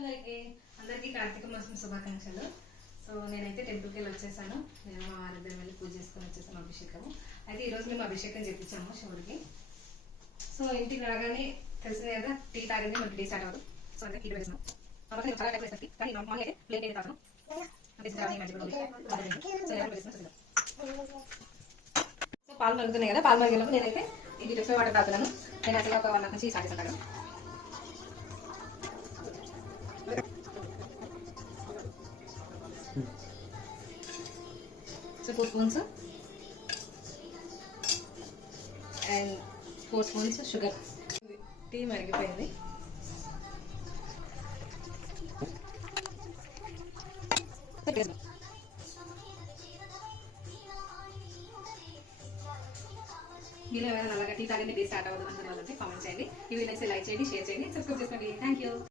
అందరికి అందరికీ కార్తీక మాసం శుభాకాంక్షలు. సో నేనైతే టెంపుల్కి వెళ్ళి వచ్చేసాను. నేను మా వారిద్దరం వెళ్ళి పూజ చేసుకొని వచ్చేసాను అభిషేకము. అయితే ఈరోజు మేము అభిషేకం చేయించాము శివుడికి. సో ఇంటికి రాగానే తెలిసిందే కదా, టీ తాగింది మనకి టీ స్టార్ట్ అవ్వదు. సో అంటే టీ వేసాను చాలా టైం వేసాను, కానీ నార్మల్గా అయితే ప్లేట్ అయితే తాను సో పాలు మరుగుతున్నాయి కదా, పాలు మరిగేలోపు నేనైతే ఇది టిఫిన్ వాటర్ తాగుతున్నాను. నేను అసలు ఒక 1 నుంచి స్టార్ట్ చేస్తాను. So 2 spoons and 4 spoons sugar. Tea మరిగిపోయింది. మీలో ఏమైనా అలాగా టీ తాగండి టీ స్టార్ట్ అవ్వదు అనుకున్న వాళ్ళైతే కామెంట్ చేయండి. ఈ వీడియోని లైక్ చేయండి, షేర్ చేయండి, సబ్స్క్రైబ్ చేసుకోండి. Thank you.